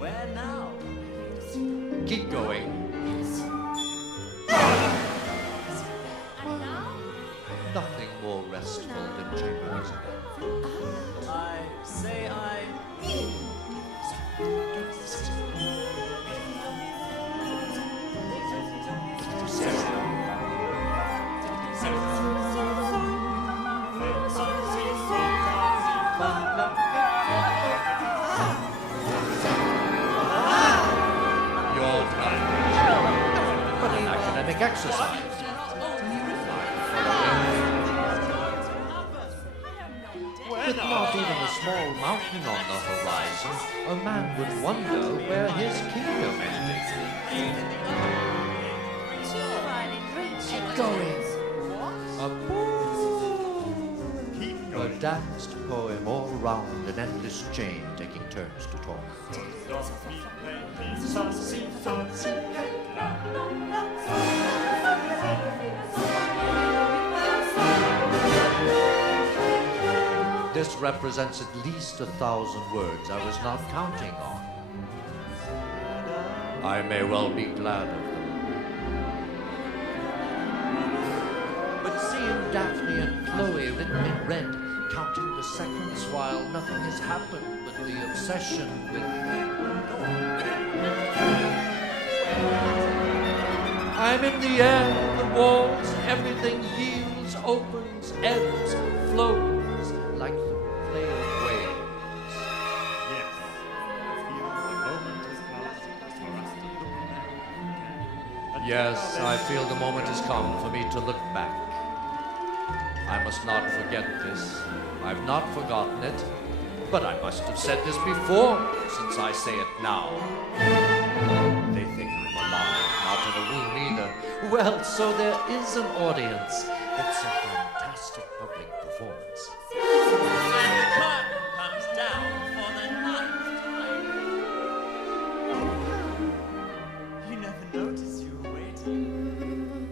Where now? Keep going. And now? Nothing more restful than chamber music. I say I... You're right. But an academic exercise. With not even a small mountain on the horizon, a man would wonder where his kingdom ended. Keep going. A danced poem all round an endless chain, taking turns to talk. This represents at least 1,000 words I was not counting on. I may well be glad of them. But seeing Daphne and Chloe written in red, counting the seconds while nothing has happened but the obsession with... I'm in the air, the walls, everything yields, opens, ebbs, flows like the play of waves. Yes. Feel the moment has passed for us to look back. Yes, I feel the moment has come for me to look back. I must not forget this. I've not forgotten it. But I must have said this before, since I say it now. They think I'm alive, not in a womb either. Well, so there is an audience. It's a fantastic public performance. And the curtain comes down for the ninth time. You never noticed you were waiting.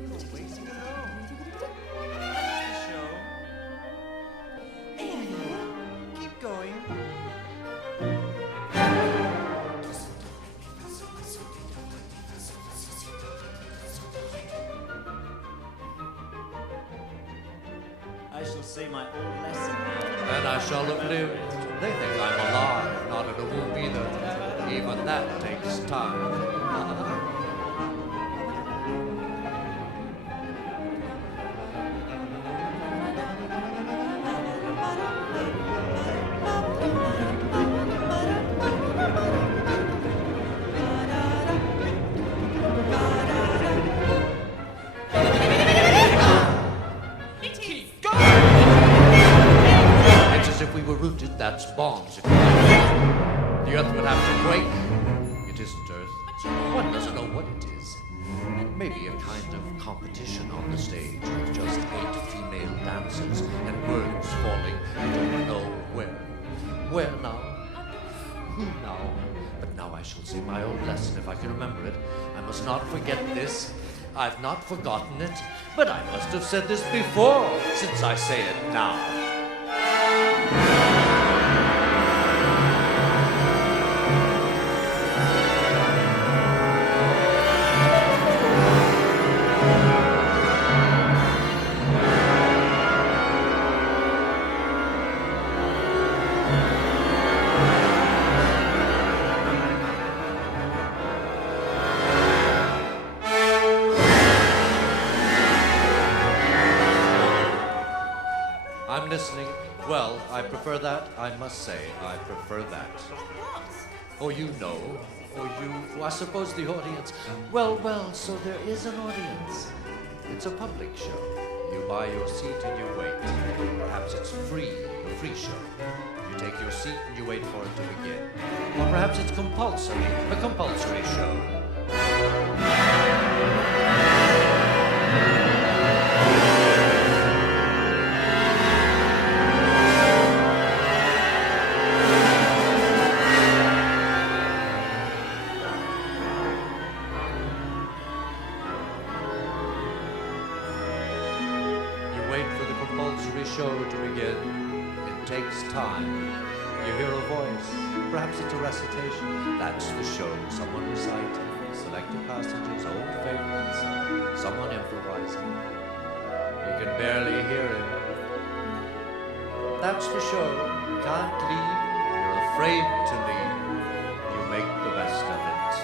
You were waiting alone. That's the show. Hey, keep going. I shall say my old lesson. And I shall have lived. They think I'm alive, not in a womb either. Even that takes time. It's as if we were rooted, that's bombs. The earth would have to quake. It isn't earth. One doesn't know what it is. Maybe a kind of competition on the stage with just 8 female dancers and words falling. I don't know where. Where now? Who now? But now I shall say my old lesson if I can remember it. I must not forget this. I've not forgotten it, but I must have said this before, since I say it now. I'm listening. Well, I prefer that. I must say, I prefer that. Oh, you know. Oh, I suppose the audience. Well, so there is an audience. It's a public show. You buy your seat and you wait. Perhaps it's free, a free show. You take your seat and you wait for it to begin. Or perhaps it's compulsory, a compulsory show. Show to begin. It takes time. You hear a voice. Perhaps it's a recitation. That's the show. Someone reciting, selected passages, old favorites, someone improvising. You can barely hear him. That's the show. You can't leave. You're afraid to leave. You make the best of it.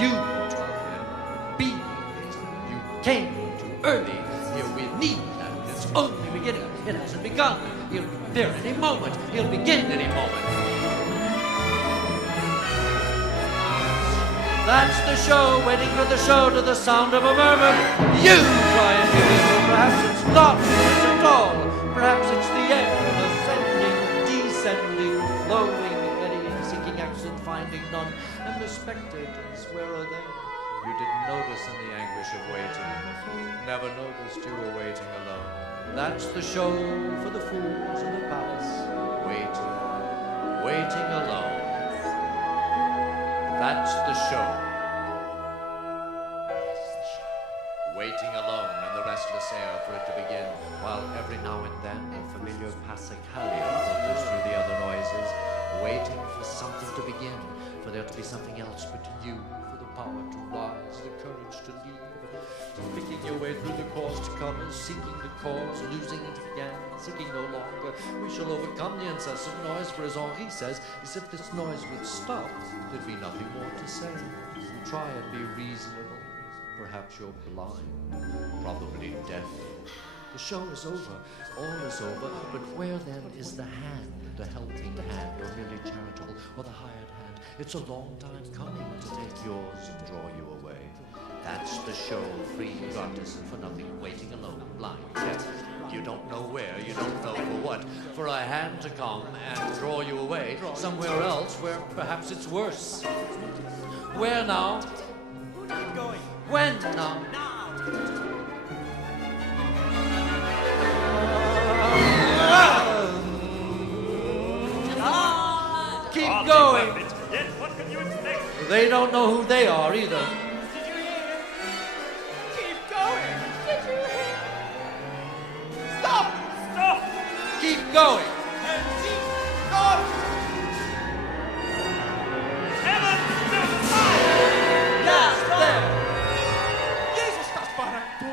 You can be it. You came too early. Here we need that. It's only beginning. It hasn't begun. He'll be there any moment. He'll begin any moment. That's the show, waiting for the show to the sound of a murmur. You try and believe it. Perhaps it's not words at all. Perhaps it's the air, ascending, descending, flowing, eddying, seeking accent, finding none. And the spectators, where are they? You didn't notice in the anguish of waiting. Never noticed you were waiting alone. That's the show for the fools in the palace. Waiting, waiting alone. That's the show. Waiting alone in the restless air for it to begin, while every now and then a familiar passacaglia filters through the other noises, waiting for something to begin, for there to be something else but you, for the power to rise, the courage to leave, picking your way through the cause to come, seeking the cause, losing it again, seeking no longer. We shall overcome the incessant noise, for as Henri says, is if this noise would stop, there'd be nothing more to say. Try and be reasonable. Perhaps you're blind, probably deaf. The show is over, all is over, but where then is the hand, the helping hand, or merely charitable, or the hired hand? It's a long time coming to take yours and draw you away. That's the show, free, gratis, and for nothing, waiting alone, blind, deaf. You don't know where, you don't know for what, for a hand to come and draw you away, somewhere else where perhaps it's worse. Where now? Keep going. When now? Keep Hardly going. perfect. Yet what can you expect? They don't know who they are either. Did you hear? Keep going. Did you hear? Stop! Stop! Keep going. And keep going. Heaven to fire! Yes, there. Jesus, das barato.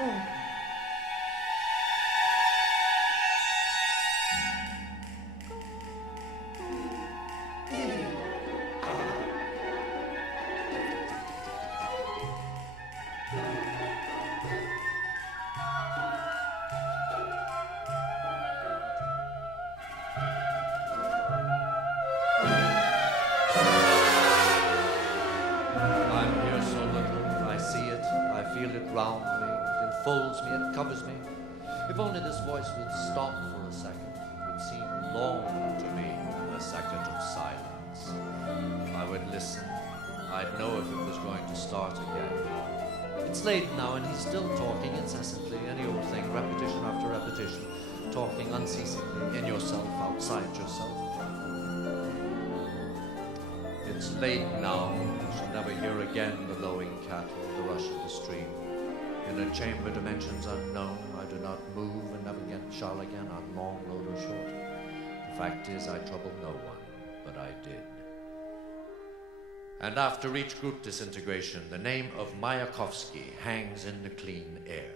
I'm here so little. I see it. I feel it round me. It enfolds me. It covers me. If only this voice would stop for a second, it would seem long to me, a second of silence. I would listen. I'd know if it was going to start again. It's late now, and he's still talking incessantly. Any old thing, repetition after repetition. Talking unceasingly, in yourself, outside yourself. It's late now. You shall never hear again the lowing cattle, the rush of the stream. In a chamber dimensions unknown, I do not move and never again shall again on long road or short. The fact is, I troubled no one, but I did. And after each group disintegration, the name of Mayakovsky hangs in the clean air.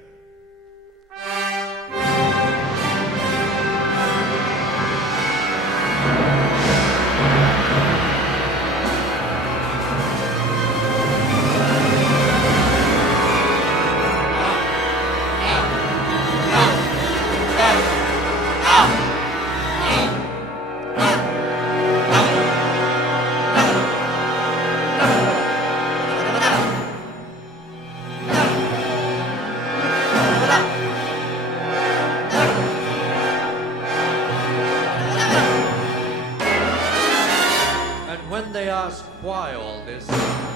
Why all this?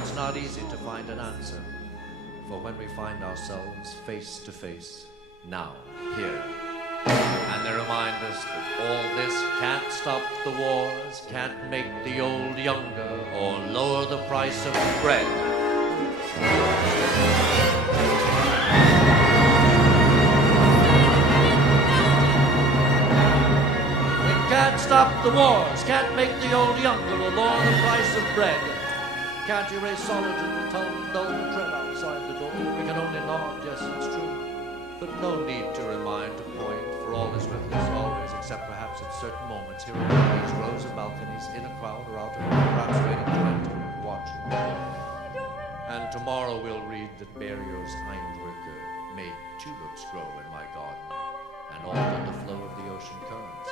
It's not easy to find an answer. For when we find ourselves face to face, now, here, and they remind us that all this can't stop the wars, can't make the old younger, or lower the price of bread. It can't Can't stop the wars, can't make the old younger or lower the price of bread. Can't erase solitude and dull tread outside the door. We can only nod, yes, it's true. But no need to remind, to point, for all is with us always, except perhaps at certain moments here among these rows of balconies, in a crowd or out of it, perhaps waiting to enter, watching. And tomorrow we'll read that Berio's Eindrücke made tulips grow in my garden and altered the flow of the ocean currents.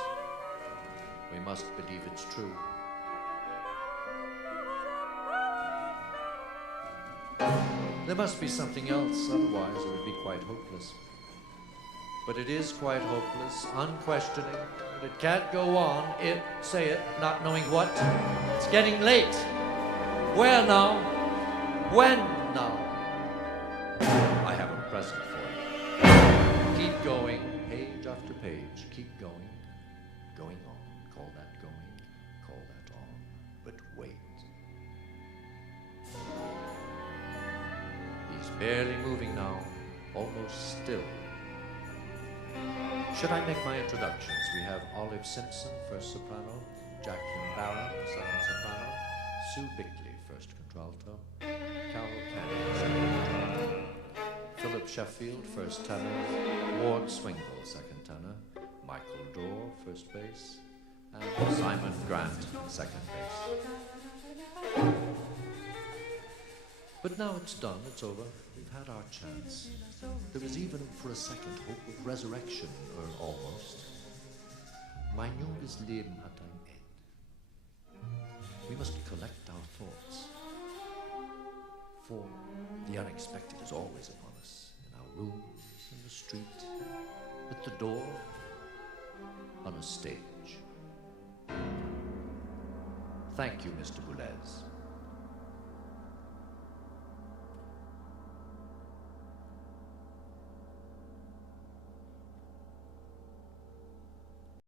We must believe it's true. There must be something else, otherwise it would be quite hopeless. But it is quite hopeless, unquestioning, but it can't go on, say it, not knowing what. It's getting late. Where now? When now? I have a present for you. Keep going, page after page, keep going, going on. Call that going, call that on, but wait. He's barely moving now, almost still. Should I make my introductions? We have Olive Simpson, first soprano, Jacqueline Barron, second soprano, Sue Bickley, first contralto, Carol Canning, second contralto, Philip Sheffield, first tenor, Ward Swingle, second tenor, Michael Dorr, first bass, and Simon Grant, second bass. But now it's done, it's over. We've had our chance. There is even, for a second, hope of resurrection, or almost. Mein junges Leben hat ein Ende. We must collect our thoughts. For the unexpected is always upon us, in our rooms, in the street, at the door, on a stage. Thank you, Mr. Boulez.